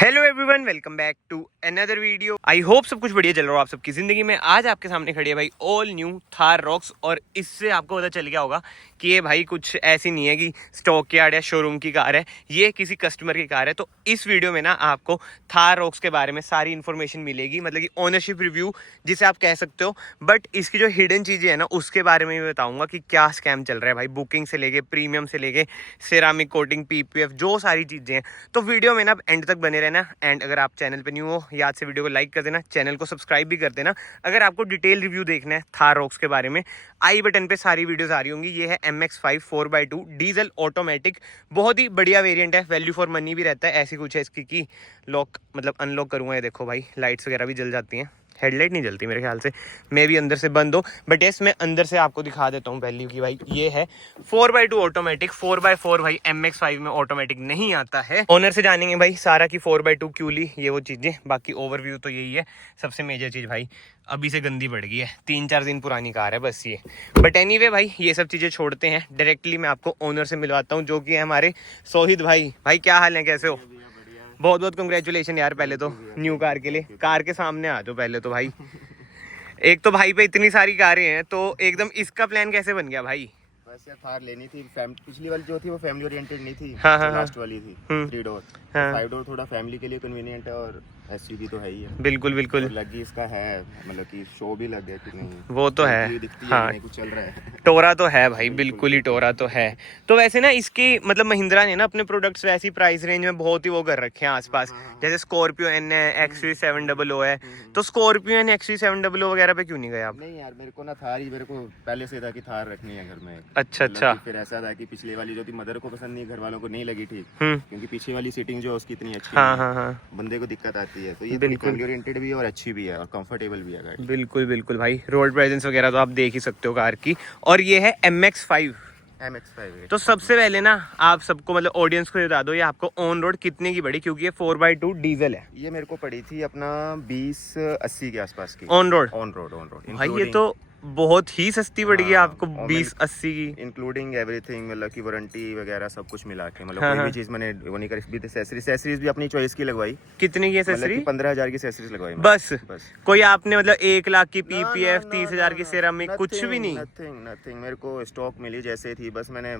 Hello everyone, welcome back to another video. I hope सब कुछ बढ़िया चल रहा हो आप सबकी जिंदगी में। आज आपके सामने खड़ी है भाई ऑल न्यू थार रॉक्स, और इससे आपको पता चल गया होगा कि ये भाई कुछ ऐसी नहीं है कि स्टॉक यार्ड या शोरूम की कार है, ये किसी कस्टमर की कार है। तो इस वीडियो में ना आपको थार रॉक्स के बारे में सारी इन्फॉर्मेशन मिलेगी, मतलब कि ओनरशिप रिव्यू जिसे आप कह सकते हो। बट इसकी जो हिडन चीज़ें हैं ना उसके बारे में भी बताऊंगा कि क्या स्कैम चल रहा है भाई, बुकिंग से लेके प्रीमियम से लेके सेरामिक कोटिंग, पीपीएफ, जो सारी चीज़ें हैं। तो वीडियो में ना एंड तक बने रहना। एंड अगर आप चैनल पे न्यू हो, याद से वीडियो को लाइक कर देना, चैनल को सब्सक्राइब भी कर देना। अगर आपको डिटेल रिव्यू देखना है थार रॉक्स के बारे में, आई बटन पे सारी वीडियोस आ रही होंगी। ये है MX-5 4x2 डीजल ऑटोमेटिक, बहुत ही बढ़िया वेरिएंट है, वैल्यू फॉर मनी भी रहता है। ऐसी कुछ है इसकी की लॉक मतलब अनलॉक करूँगा, ये देखो भाई लाइट्स वगैरह भी जल जाती हैं। हेडलाइट नहीं जलती मेरे ख्याल से, मे भी अंदर से बंद हो, बट यस मैं अंदर से आपको दिखा देता हूँ वैल्यू की। भाई ये है 4x2 ऑटोमेटिक, 4x4 भाई MX-5 में ऑटोमेटिक नहीं आता है। ओनर से जानेंगे भाई सारा की 4x2 क्यों ली, ये वो चीज़ें। बाकी ओवरव्यू तो यही है। सबसे मेजर चीज़ भाई अभी से गंदी पड़ गई है, 3-4 दिन पुरानी कार है बस ये। बट एनीवे भाई ये सब चीज़ें छोड़ते हैं, डायरेक्टली मैं आपको ओनर से मिलवाता हूँ, जो कि है हमारे सोहिद भाई। भाई क्या हाल है, कैसे हो? बहुत बहुत कंग्रेचुलेशन यार पहले तो न्यू कार के लिए। कार के सामने आ जाओ पहले तो भाई। एक तो भाई पे इतनी सारी कारें हैं, तो एकदम इसका प्लान कैसे बन गया भाई? वैसे थार लेनी थी, पिछली वाली जो थी वो फैमिली ओरिएंटेड नहीं थी। हाँ, हाँ, लास्ट वाली थी 3 डोर। 5 डोर थोड़ा फैमिली के लिए कन्वीनियंट है, और एसयूवी तो है ही है। बिल्कुल बिल्कुल लगी इसका है, मतलब कि शो भी लग गया कि नहीं वो तो है। दिखती है, हाँ नहीं कुछ चल रहा है। टोरा तो है भाई, बिल्कुल ही टोरा तो है। तो वैसे ना इसकी मतलब महिंद्रा ने ना अपने प्रोडक्ट्स वैसी प्राइस रेंज में बहुत ही वो कर रखे हैं आसपास। जैसे स्कॉर्पियो एन है, XV700 है। तो स्कॉर्पियो एन XV700 वगैरह पे क्यों नहीं गए आप? नहीं यार, मेरे को ना थार ही, मेरे को पहले से था कि थार रखनी है घर में। अच्छा अच्छा। फिर ऐसा था कि पिछले वाली जो थी मदर को पसंद नहीं, घर वालों को नहीं लगी ठीक, हम्म। क्योंकि पीछे वाली सीटिंग जो है उसकी इतनी अच्छी हाँ नहीं है। हाँ हाँ बंदे को दिक्कत आती है। तो ये बिल्कुल फैमिली ओरिएंटेड भी है और अच्छी भी है और कंफर्टेबल भी है गाड़ी। बिल्कुल बिल्कुल भाई, रोड प्रेजेंस वगैरह तो आप देख ही सकते हो कार की। और ये है MX-5। MX-5 तो सबसे पहले ना आप सबको मतलब ऑडियंस को बता दो, ये आपको ऑन रोड कितने की पड़ी, क्योंकि ये 4x2 डीजल है। ये मेरे को पड़ी थी अपना 20-80 के आसपास की। ऑन रोड ऑन रोड भाई, ये तो बहुत ही सस्ती पड़ गई आपको, और 20-80 की, इंक्लूडिंग एवरीथिंग, मतलब की वारंटी वगैरह सब कुछ मिला के। मतलब हाँ, कोई हाँ। भी चीज मैंने वो नहीं करी। भी एक्सेसरीज भी अपनी चॉइस की लगवाई। कितने की मतलब एक्सेसरी? कि 15,000 की एक्सेसरीज लगवाई बस बस। कोई आपने मतलब 1 लाख की ना, PPF, ना, 30,000 की सेरामिक, कुछ भी नहीं? नथिंग। मेरे को स्टॉक मिली जैसे थी, बस मैंने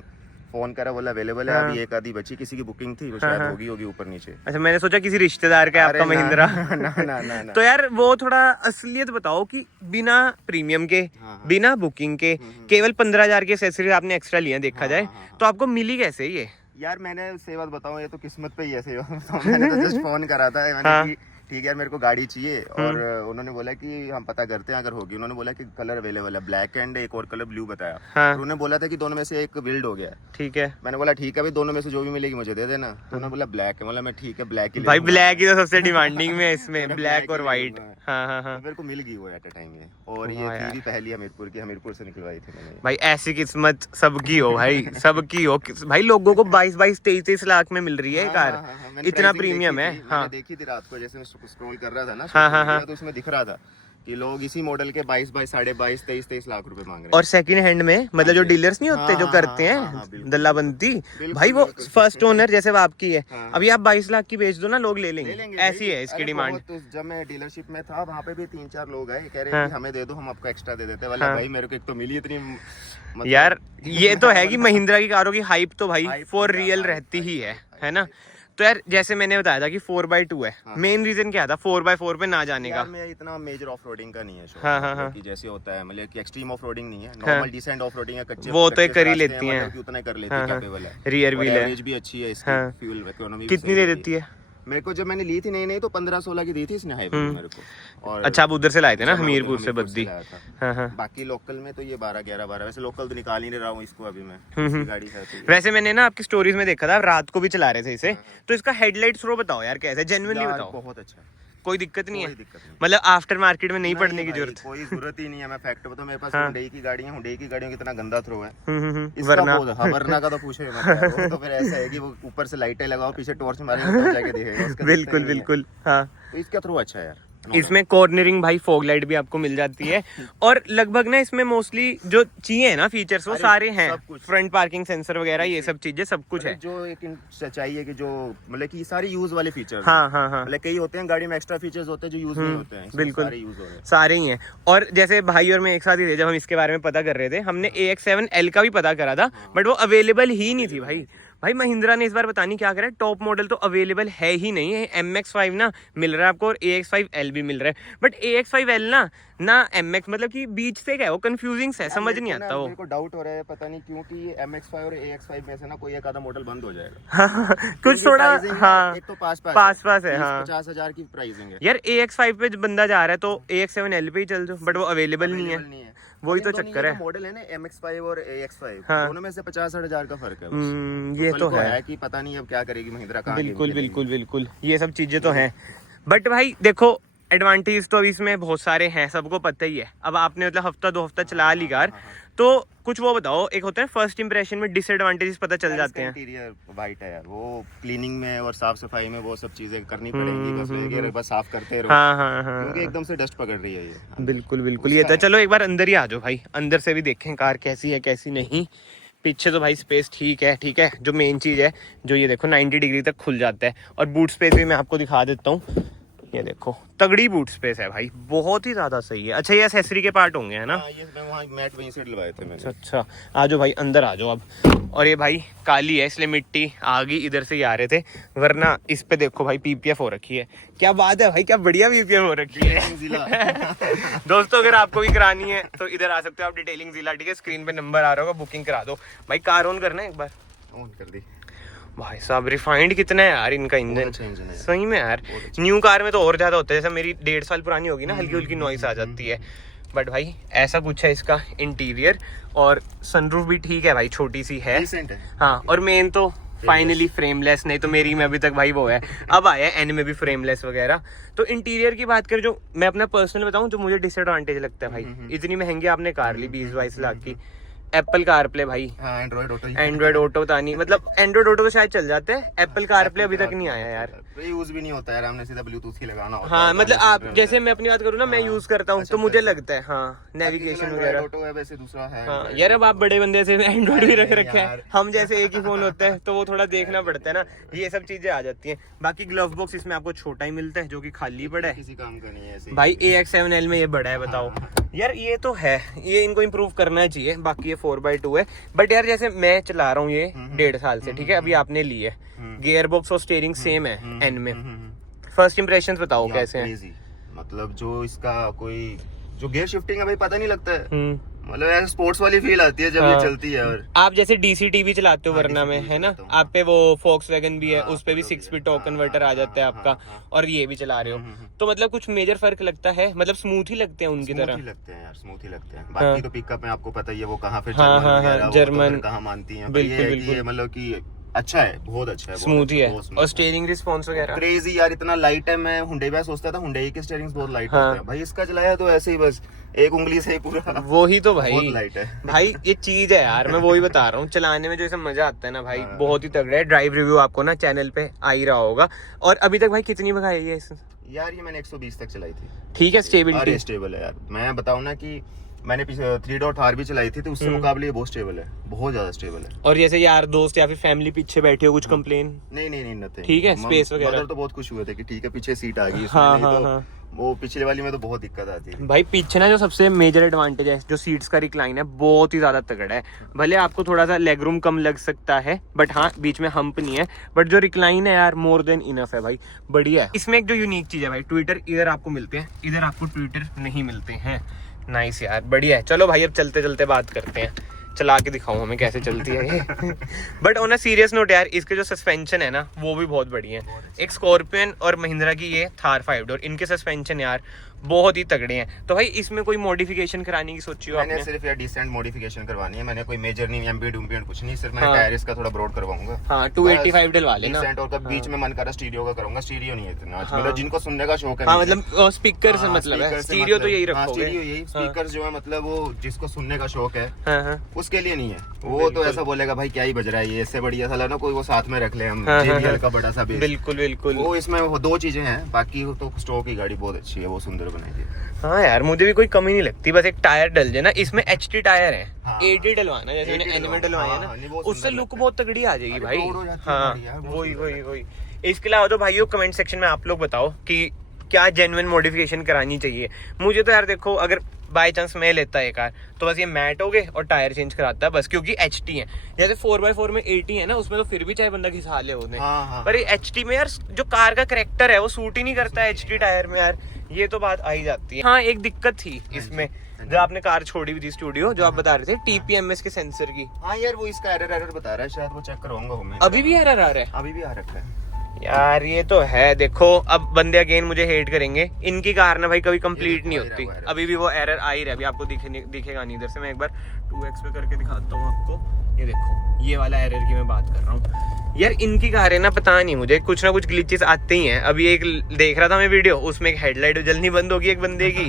फोन करा, बोला अवेलेबल है। हाँ। अभी एक आधी बची, किसी की बुकिंग थी, वो हाँ, शायद हाँ। होगी ऊपर नीचे। अच्छा, मैंने सोचा किसी रिश्तेदार का है आपका महिंद्रा। ना। तो यार वो थोड़ा असलियत बताओ कि बिना प्रीमियम के, हाँ। बिना बुकिंग के, केवल 15,000 की एक्सेसरीज आपने एक्स्ट्रा लिया, देखा जाए हाँ। तो आपको मिली कैसे ये? यार मैंने सही बात बताऊं, ये तो किस्मत पे ही है। सही बात मैंने तो जस्ट फोन करा था, मैंने हाँ। कि ठीक है यार मेरे को गाड़ी चाहिए, और उन्होंने बोला कि हम पता करते हैं अगर होगी। उन्होंने बोला कि कलर अवेलेबल है, ब्लैक एंड एक और कलर ब्लू बताया। हाँ। और उन्होंने बोला था कि दोनों में से एक बिल्ड हो गया। ठीक है। मैंने बोला ठीक है भाई, दोनों में से जो भी मिलेगी मुझे दे देना। तो उन्होंने बोला ब्लैक है। बोला मैं ठीक है ब्लैक ही ले भाई लूंगा। ब्लैक ही तो सबसे डिमांडिंग में है इसमें, मैंने ब्लैक black और ही ले व्हाइट। लूंगा। हाँ हाँ हाँ तो मेरे को मिल गई वो एट अ टाइम ये। और वाह ये थी यार। भी पहली हमीरपुर की, हमीरपुर से निकलवाई थी मैंने। भाई ऐसी किस्मत सबकी हो भाई, सबकी हो। भाई लोगों को 22-22, 23-23 लाख में मिल रही है ये कार। मैंने इतना pricing प्रीमियम देखी है। थी, हाँ मैंने देखी थी रात को, जैसे मैं स्क्रॉल कर रहा था ना हाँ, social हाँ, media, हाँ। तो उसमें दिख रहा था कि लोग इसी मॉडल के 22, 22, 23 लाख रुपए मांग रहे और सेकंड हैंड में मतलब जो डीलर्स नहीं होते जो करते हाँ, हैं दल्लाबंदी, बिल्कुल, भाई वो बिल्कुल। फर्स्ट ओनर जैसे वो आपकी है। हाँ। अभी आप 22 लाख की बेच दो ना, लोग ले लेंगे, ऐसी भाई। है इसकी अरे डिमांड। बहुत, जब मैं डीलरशिप में था वहाँ पे भी 3-4 लोग आए, कह रहे हाँ। कि हमें दे दो, हम आपको एक्स्ट्रा दे देते। वाला हाँ। भाई मेरे को एक तो मिली इतनी, मतलब यार ये तो है कि महिंद्रा की कारों की हाइप तो भाई Hype फॉर तो रियल hype, रहती ही hype, है ना। तो यार जैसे मैंने बताया था कि 4x2 है, हाँ। मेन रीजन क्या था 4x4 पे ना जाने का? यार मैं इतना मेजर ऑफ रोडिंग का नहीं है शौक। हाँ, हाँ, मतलब हाँ। कि जैसे होता है, मतलब कि एक्सट्रीम ऑफ रोडिंग नहीं है, हाँ। नॉर्मल डिसेंट ऑफ रोडिंग है, कच्चे वो तो कच्चे कर ही रास्ते लेती हैं। मतलब कि उतना ही कर लेती हाँ, है, हाँ। कैपेबल है। रियर और व्हील है। एवरेज भी अच्छी है इसकी, हाँ। फ्यूल इकोनॉमी कितनी दे देती है? मेरे को जब मैंने ली थी नहीं तो 15-16 की दी थी इसने हाईवे पे मेरे को। और अच्छा आप उधर से लाए थे ना, जब मैं हमीरपुर से बद्दी? लाया था। हाँ हाँ। बाकी लोकल में तो ये 12-11 वैसे लोकल तो निकाल ही नहीं रहा हूँ इसको अभी मैं। इसकी गाड़ी है तो ये। वैसे मैंने ना आपकी स्टोरीज में देखा था, रात को भी चला रहे थे इसे। तो इसका हेडलाइट थ्रो बताओ यार कैसे, जेन्युइनली यार बताओ। बहुत अच्छा है, कोई दिक्कत नहीं है? कोई दिक्कत नहीं। मतलब आफ्टर मार्केट में नहीं पड़ने की भाई, जरूरत? कोई जरूरत ही नहीं है। मैं फैक्ट बताऊं, मेरे पास हाँ। हुंडई की गाड़ी है, हुंडई की गाड़ियों कितना गंदा थ्रो है। इसका वरना बहुत, हाँ, वरना का तो पूछो ही मत यार। वो तो फिर ऐसा है कि वो ऊपर से लाइटें लगाओ, पीछे टॉर्च मारेंगे तो जाके दिखेगा। इसका दिखता ही बिल्कुल नहीं है। बिल्कुल हाँ। तो इसका थ्रो अच्छा है यार। इसमें कॉर्नरिंग भाई फॉग लाइट भी आपको मिल जाती है और लगभग ना इसमें मोस्टली जो चाहिए ना फीचर्स वो सारे हैं, फ्रंट पार्किंग सेंसर वगैरह ये सब चीजें सब कुछ है जो एक चाहिए कि जो मतलब कि सारे यूज वाले फीचर्स। हाँ हाँ हाँ, मतलब कई होते हैं गाड़ी में एक्स्ट्रा फीचर्स होते हैं जो यूज नहीं होते हैं, बिल्कुल सारे यूज हो रहे हैं, सारे ही हैं। और जैसे भाई और मैं एक साथ ही थे जब हम इसके बारे में पता कर रहे थे, हमने AX7L का भी पता करा था बट वो अवेलेबल ही नहीं थी भाई महिंद्रा ने इस बार पता नहीं क्या करा है, टॉप मॉडल तो अवेलेबल है ही नहीं है। MX5 ना मिल रहा है आपको और AX5L भी मिल रहा है बट AX5L ना MX मतलब कि बीच से क्या है वो कंफ्यूजिंग है, समझ नहीं आता वो। मेरे को डाउट हो रहा है पता नहीं क्यों कि MX5 और AX5 में से ना कोई एक आधा मॉडल बंद हो जाएगा। कुछ थोड़ा हाँ एक तो पास है हाँ 50,000 की प्राइसिंग है यार। AX5 पे बंदा जा रहा है तो AX7L पे ही चल जाओ बट वो अवेलेबल नहीं है, वही तो चक्कर है। मॉडल है ना MX5 और AX5 हाँ। दोनों में से 50-60,000 का फर्क है ये तो है कि पता नहीं अब क्या करेगी महिंद्रा, कहाँ बिल्कुल बिल्कुल बिल्कुल ये सब चीजें तो हैं बट भाई देखो एडवांटेज तो अभी इसमें बहुत सारे हैं, सबको पता ही है। अब आपने मतलब हफ्ता 2 हफ्ता चला ली कार तो कुछ वो बताओ, एक होता है फर्स्ट इंप्रेशन में डिसएडवांटेजेस पता चल जाते हैं। इंटीरियर वाइट है यार, वो क्लीनिंग में और साफ सफाई में वो सब चीजें करनी पड़ेंगी, बस साफ करते रहो। हाँ हाँ हाँ क्योंकि एकदम से डस्ट पकड़ रही है ये। बिल्कुल बिल्कुल ये तो चलो एक बार अंदर ही आ जाओ भाई, अंदर से भी देखें कार कैसी है कैसी नहीं। पीछे तो भाई स्पेस ठीक है, जो मेन चीज़ है जो ये देखो 90 डिग्री तक खुल जाता है और बूट स्पेस भी मैं आपको दिखा देता हूँ। ये देखो तगड़ी बूट स्पेस है भाई, बहुत ही ज्यादा सही है। अच्छा ये एक्सेसरी के पार्ट होंगे है ना? ये मैं वहाँ मैट वहीं से डलवाए थे मैंने। अच्छा आ जाओ भाई अंदर आ जाओ अब। और ये भाई काली है इसलिए मिट्टी आ गई, इधर से ही आ रहे थे, वरना इस पे देखो भाई PPF हो रखी है। क्या बात है भाई, क्या बढ़िया PPF हो रखी है। दोस्तों अगर आपको भी करानी है तो इधर आ सकते हो आप, डिटेलिंग जिला, ठीक है, स्क्रीन पे नंबर आ रहा होगा, बुकिंग करा दो भाई। कार ऑन करना है एक बार, ऑन कर दी भाई साहब। रिफाइंड कितना है यार इनका इंजन, अच्छा इंजन है सही में यार। न्यू कार में तो और ज्यादा होता है, जैसे मेरी 1.5 साल पुरानी होगी ना हल्की हल्की नॉइस आ जाती है बट भाई ऐसा कुछ है इसका इंटीरियर। और सनरूफ भी ठीक है भाई, छोटी सी है हाँ। और मेन तो फाइनली फ्रेमलेस, नहीं तो मेरी में अभी तक भाई वो है, अब आया है N में भी फ्रेमलेस वगैरह। तो इंटीरियर की बात करें, जो मैं अपना पर्सनल बताऊं जो मुझे डिसएडवांटेज लगता है भाई, इतनी महंगी आपने कार ली 20-22 लाख की, एप्पल कारप्ले भाई, एंड्रॉइड ऑटो था नहीं, मतलब एंड्रॉइड ऑटो तो शायद चल जाते हैं, एप्पल कारप्ले अभी तक नहीं आया यार। यूज भी नहीं होता यार, हमने सीधा ब्लूटूथ ही लगाना होता हाँ मतलब आप जैसे मैं अपनी बात करूँ ना, मैं यूज करता हूँ तो मुझे लगता है हाँ नेविगेशन वगैरह। ऑटो है वैसे दूसरा है हाँ यार अब आप बड़े बंदे से एंड्रॉइड भी रख रखे हैं, हम जैसे एक ही फोन होता है तो वो थोड़ा देखना पड़ता है ना, ये सब चीजें आ जाती हैं। बाकी ग्लव बॉक्स इसमें आपको छोटा ही मिलता है जो कि खाली पड़ा है, किसी काम का नहीं है ऐसे भाई। AX7L में ये बड़ा है, बताओ यार, ये तो है, ये इनको इम्प्रूव करना चाहिए। बाकी ये 4x2 है बट यार जैसे मैं चला रहा हूँ ये 1.5 साल से, ठीक है, अभी आपने ली है, गियर बॉक्स और स्टीयरिंग सेम है N में। फर्स्ट इंप्रेशन बताओ कैसे हैं? मतलब जो इसका कोई जो गियर शिफ्टिंग है भाई पता नहीं लगता है, मतलब ऐसे स्पोर्ट्स वाली फील आती है जब ये चलती है। और आप जैसे DCT भी चलाते हो वरना में, है ना, आप पे वो Volkswagen भी है, उस पे भी 6 स्पीड टॉर्क कन्वर्टर आ जाता है आपका, और ये भी चला रहे हो तो मतलब कुछ मेजर फर्क लगता है? मतलब स्मूथ ही लगते हैं उनकी तरह? लगते हैं यार, स्मूथ ही लगते हैं। बाकी तो पिकअप में आपको पता ही है वो कहाँ पे जर्मन कहाँ मानती है, बिल्कुल मतलब की अच्छा है, बहुत अच्छा है, स्मूथ ही है। और स्टीयरिंग रिस्पॉन्स वगैरह क्रेजी यार, इतना लाइट है। मैं हुंडई में सोचता था हुंडई के स्टीयरिंग्स बहुत लाइट होते हैं, भाई इसका चलाया तो ऐसे ही बस एक उंगली से ही पूरा, वो ही तो भाई बहुत लाइट है भाई, ये चीज है यार, मैं वो ही बता रहा हूँ, चलाने में जो ऐसा मजा आता है ना भाई, बहुत ही तगड़ा है। ड्राइव रिव्यू आपको ना चैनल पे आ ही रहा होगा। और अभी तक भाई कितनी भगाई है यार? ये मैंने 120 तक चलाई थी, ठीक है, स्टेबिलिटी स्टेबल है यार। मैं बताऊं ना कि मैंने 3.R भी चलाई थी तो उससे मुकाबले ये बहुत स्टेबल है, बहुत ज्यादा स्टेबल है। और जैसे यार दोस्त या फिर फैमिली पीछे बैठे हो, कुछ कंप्लेन? नहीं नथिंग, ठीक है, स्पेस वगैरह तो बहुत खुश हुए थे कि ठीक है पीछे सीट आ गई। हाँ। वो पिछले वाली में तो बहुत दिक्कत आती है भाई। पीछे ना जो सबसे मेजर एडवांटेज है, जो सीट्स का रिक्लाइन है बहुत ही ज्यादा तगड़ा है। भले आपको थोड़ा सा लेग रूम कम लग सकता है बट हाँ बीच में हम्प नहीं है, बट जो रिक्लाइन है यार मोर देन इनफ है भाई, बढ़िया है। इसमें एक जो यूनिक चीज है भाई, ट्विटर इधर आपको मिलते हैं, इधर आपको ट्विटर नहीं मिलते हैं। नाइस यार, बढ़िया है। चलो भाई अब चलते चलते बात करते हैं, चला के दिखाऊं हमें कैसे चलती है ये। But on a serious note यार, इसके जो सस्पेंशन है ना वो भी बहुत बढ़िया है। एक स्कॉर्पियन और महिंद्रा की ये थार 5 डोर, इनके सस्पेंशन यार बहुत ही तगड़े हैं। तो भाई इसमें कोई मॉडिफिकेशन कराने की सोची हो मैंने आपने? सिर्फ यार डिसेंट मॉडिफिकेशन करवानी है, मैंने कोई मेजर नहीं, एम्बियंट उम्बियंट कुछ नहीं, सिर्फ मैं हाँ। टायर इसका थोड़ा ब्रॉड करवाऊंगा। हाँ 285 डलवा लेना। डिसेंट, और कब बीच में मन करा स्टीरियो का करूंगा, स्टीरियो नहीं है इतना आज, हाँ। मतलब जिनको सुनने का शौक है। हाँ मुझे। मतलब स्पीकर से हाँ, मतलब है, speaker से स्टीरियो तो मतलब- यही हाँ, रखोगे। स्टीरियो यही, स्पीकर जो है मतलब वो जिसको सुनने का शौक है हाँ हाँ उसके लिए नहीं है, वो बिल्कुल। तो ऐसा बोलेगा भाई क्या ही बज रहा है ये, इससे बढ़िया साला ना कोई वो साथ में रख ले हम, हाँ, JBL हाँ, का बड़ा सा बेस। बिल्कुल बिल्कुल। वो इसमें वो 2 चीजें हैं, बाकी वो तो स्टॉक की गाड़ी बहुत अच्छी है, वो सुंदर बनाई है। हाँ यार मुझे भी कोई कमी नहीं लगती, बस एक टायर डल जाए ना। इसमें HT टायर है, हाँ। 80 डलवाना, जैसे मैंने 80 एनिमे डलवाया हाँ, नहीं, ना, वो उससे सुंदर लुक लगता है। बहुत तगड़ी आ जाएगी अरे भाई। दौड़ हो जाती है हाँ गाड़ी यार, बहुत वही सुंदर वही लगता वही। इसके अलावा तो भाइयों कमेंट सेक्शन में आप लोग बताओ कि क्या जेन्युइन मॉडिफिकेशन करानी चाहिए। मुझे तो यार देखो, अगर बाय चांस मैं लेता है कार, तो बस ये मैट हो गए और टायर चेंज कराता है बस, क्योंकि HT है। जैसे 4x4 में 80 है ना, उसमें तो फिर भी चाहे बंदा घिसा ले उन्हें, हाँ, हाँ। पर ये HT में यार जो कार का करेक्टर है वो सूट ही नहीं करता है HT टायर में यार, ये तो बात आ ही जाती है। हाँ एक दिक्कत थी इसमें, जो आपने कार छोड़ी हुई थी स्टूडियो, जो आप बता रहे थे TPMS के सेंसर की, हाँ यार वो इसका एरर बता रहा है, शायद वो चेक करवाऊंगा वो मैं। अभी भी एरर आ रहा है अभी भी आ रखा है यार। ये तो है, देखो अब बंदे अगेन मुझे हेट करेंगे, इनकी कार ना भाई कभी कंप्लीट नहीं होती। अभी भी वो एरर आ ही रहा है, अभी आपको दिखेगा नहीं। इधर से मैं एक बार 2x पे करके दिखाता हूँ आपको, ये देखो ये वाला एरर की मैं बात कर रहा हूँ यार। इनकी कार है ना, पता नहीं मुझे कुछ ना कुछ ग्लिचेस आते ही हैं। अभी एक देख रहा था मैं वीडियो, उसमें एक हेडलाइट जलनी बंद होगी एक बंदे की।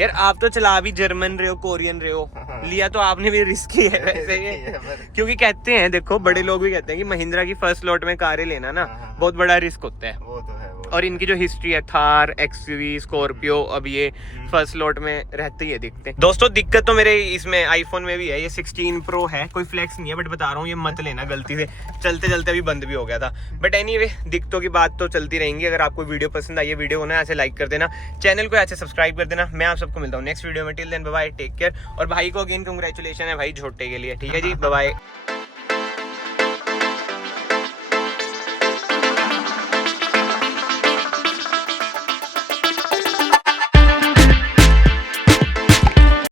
यार आप तो चला भी जर्मन रहे हो, कोरियन रहे हो, लिया तो आपने भी रिस्क ही है वैसे ये, क्योंकि कहते हैं देखो बड़े लोग भी कहते हैं कि महिंद्रा की फर्स्ट लॉट में कारें लेना ना बहुत बड़ा रिस्क होता है। वो तो है वो। और इनकी जो हिस्ट्री है, थार, XUV, स्कॉर्पियो, अब ये फर्स्ट लॉट में रहते ही है दिखते हैं। दोस्तों दिक्कत तो मेरे इसमें आईफोन में भी है, ये 16 प्रो है, कोई फ्लेक्स नहीं है, बट बता रहा हूँ ये मत लेना गलती से, चलते चलते अभी बंद भी हो गया था। बट एनीवे दिक्कतों की बात तो चलती रहेंगी। अगर आपको वीडियो पसंद आई है, वीडियो को ना ऐसे लाइक कर देना, चैनल को ऐसे सब्सक्राइब कर देना। मैं आप सबको मिलता हूँ नेक्स्ट वीडियो में, till then bye bye, take care. और भाई को अगेन कंग्रेचुलेशन है भाई झोटे के लिए, ठीक है जी, बाय बाय।